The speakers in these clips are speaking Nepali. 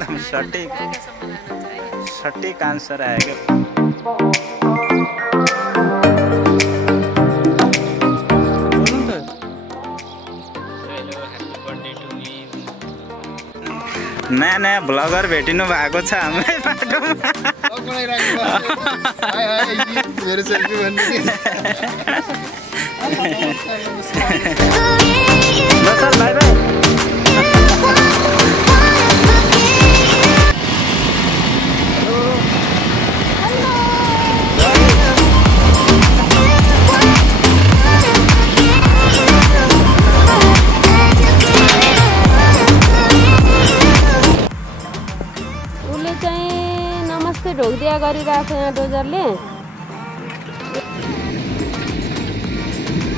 एकदम सटीक आंसर आएगा। नयाँ नयाँ ब्लगर भेटिनु भएको छ हाम्रै बाटोमा। By by. ढोक्दिया गरिरहेको यहाँ डोजरले।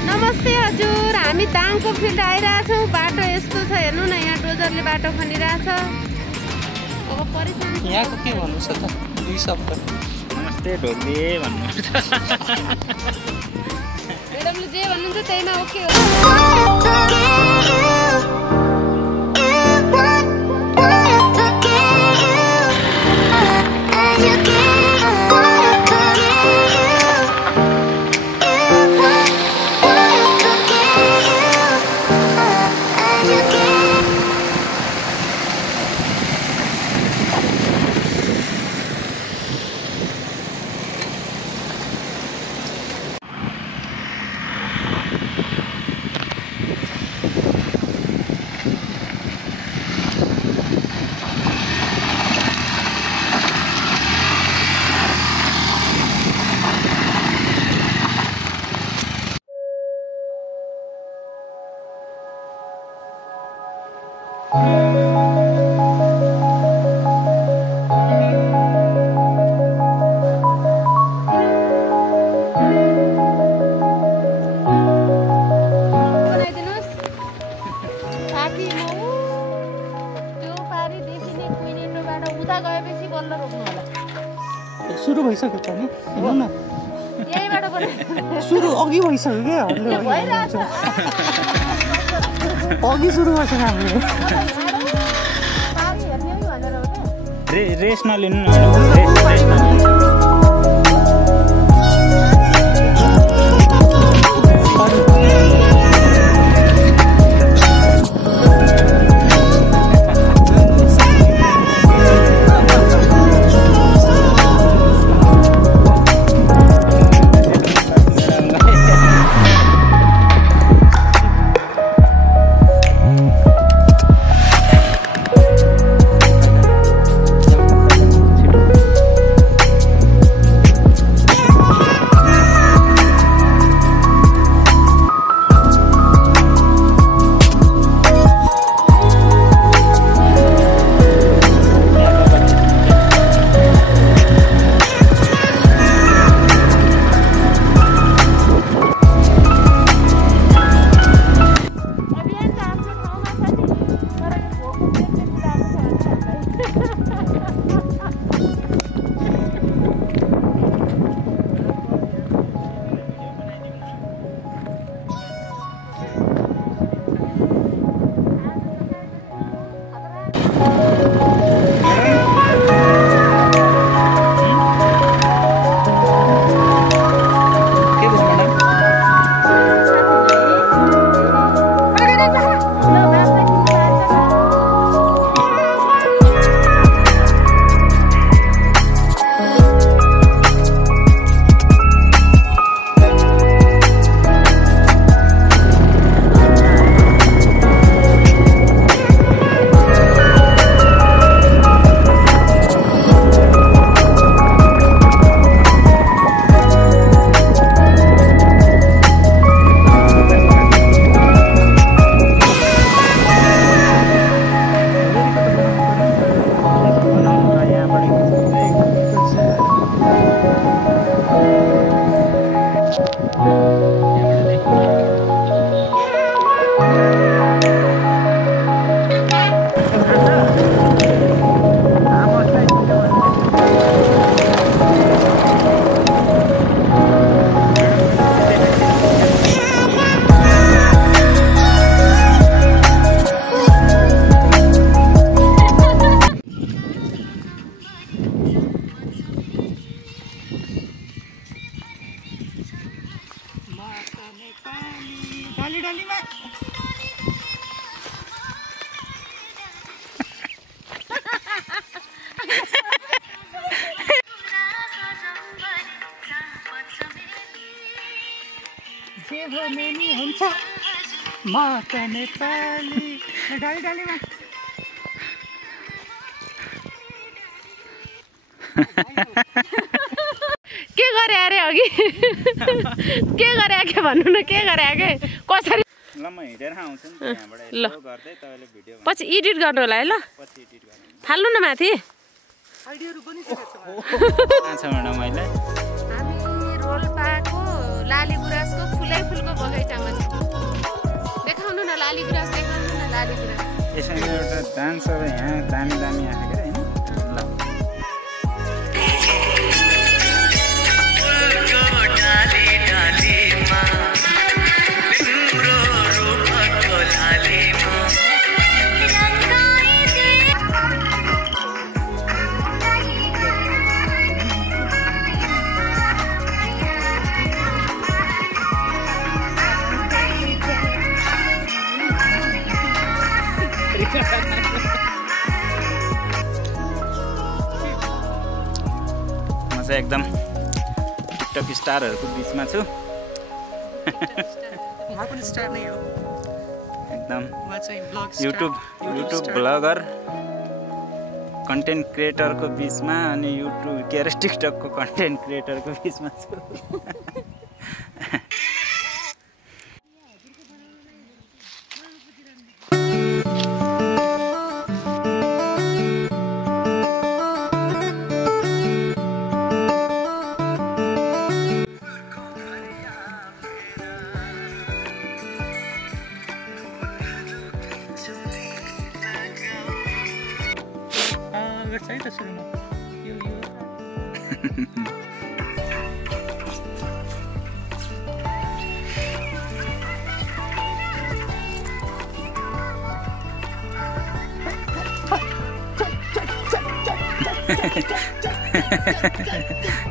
नमस्ते हजुर, हामी दाङको फिल्ड आइरहेछौँ। बाटो यस्तो छ हेर्नु न, यहाँ डोजरले बाटो खनिरहेछ। अब परेशान यहाँको के भन्नु छ त, दुई शब्द। नमस्ते ढोक्दिए भन्नुपर्छ। म्याडमले जे भन्नुहुन्छ त्यहीमा ओके हो। सुरु भइसक्यो त नि, हेर्नु न। सुरु अघि भइसक्यो क्या, अघि सुरु गर्छ हामीले। रेस नलिनु न, रेस नलिनु। भने नि हुन्छ म त नेपाली डाली डालीमा के गरे अरे अघि के गरे के भन्नु न के गरे के कसरी ल म हिँडेर आउँछु नि त्यहाँबाट यसो गर्दै तपाईले भिडियो पछि एडिट गर्नु होला है ल पछि एडिट गर्नु थाल्नु न माथि आइडियाहरु बनिसकेको छ म्याडम अहिले हामी रोल्पाको लाली गुराँसको फुलै फुलको बगैँचामा छौँ देखाउनु न लाली गुराँस देखाउनु न लाली गुराँस यसमा एउटा डान्स अब यहाँ दामी दामी आएको के हैन ल म चाहिँ एकदम टिकटक स्टारहरूको बिचमा छु म पनि स्टार नै हो एकदम म चाहिँ ब्लग युट्युब ब्लगर कन्टेन्ट क्रिएटरको बिचमा अनि युट्युब के अरे टिकटकको कन्टेन्ट क्रिएटरको बिचमा छु गर्छ है त सुरुमा यो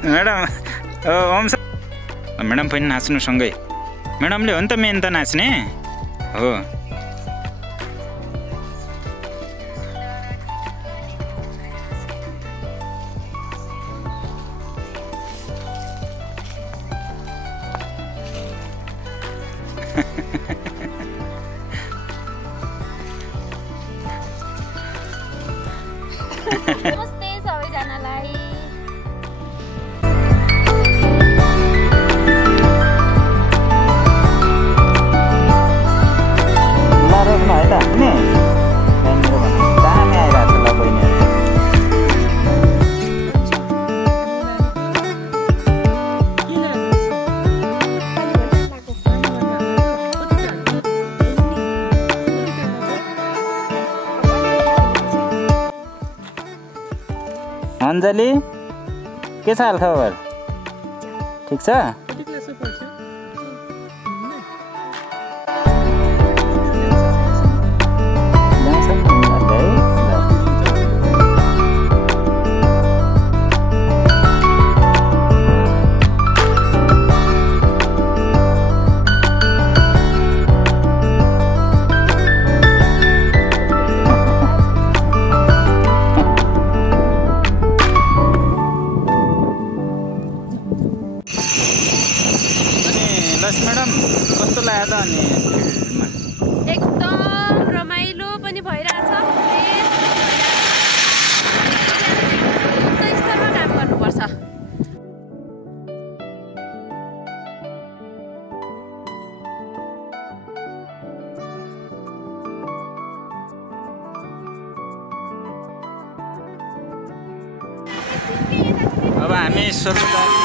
म्याडम ओम म्याडम पनि नाच्नु सँगै म्याडमले हो नि त मेन त नाच्ने हो नमस्ते सबैजनालाई रोक्नु है त नि दामी आइरहेको छ ल बहिनीहरू अञ्जली के छ हालखबर ठिक छ कति क्लासमा पढ्छ म्याडम कस्तो लाग्यो त अनि फिल्डमा एकदम रमाइलो पनि भइरहेछ स्तरमा काम गर्नुपर्छ अब हामी सोलुदारी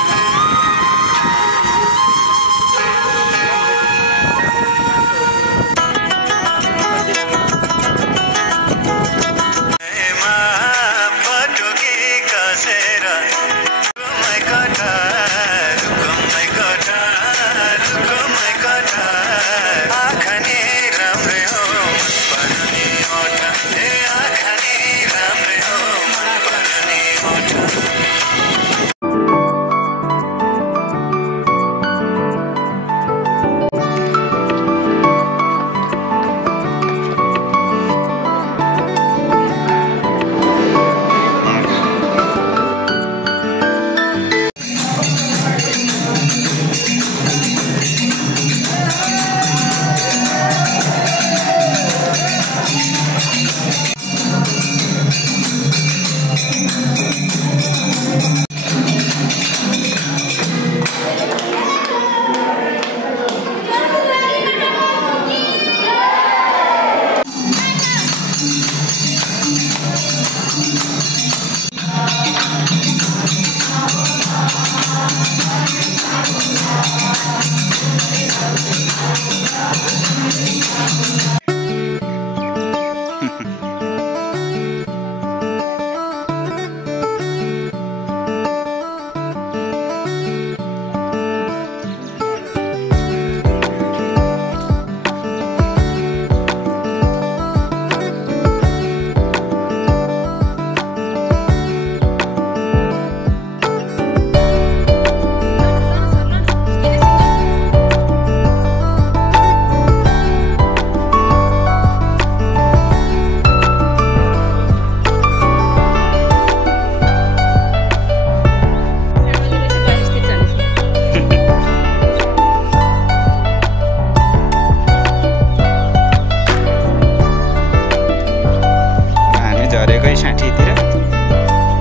माथितिर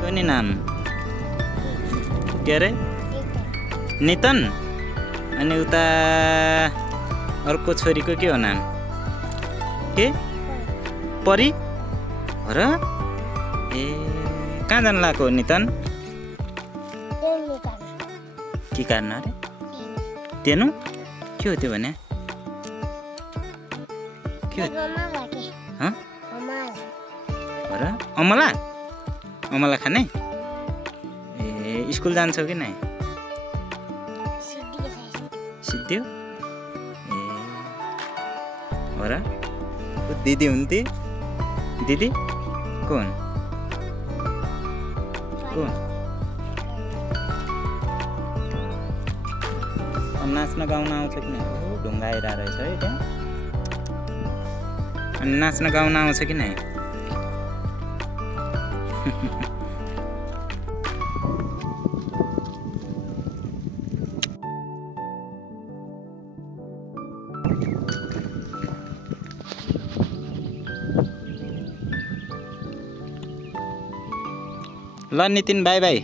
कोनी नाम के अरे नितन अनि उता अर्को छोरीको के हो नाम के परी हो र ए कहाँ जानु लागेको नितन के कारण अरे तेनु के हो त्यो भने के हो हँ हो र अमला अमला खाने ए स्कुल जान्छौ कि नै सिद्धियो ए हो र दिदी हुन्थे दिदी कौन कौन नाच्न गाउन आउँछ कि नै ढुङ्गा आइरहेको रहेछ है त्यहाँ अनि नाच्न गाउन आउँछ कि नै ल नितिन बाई बाई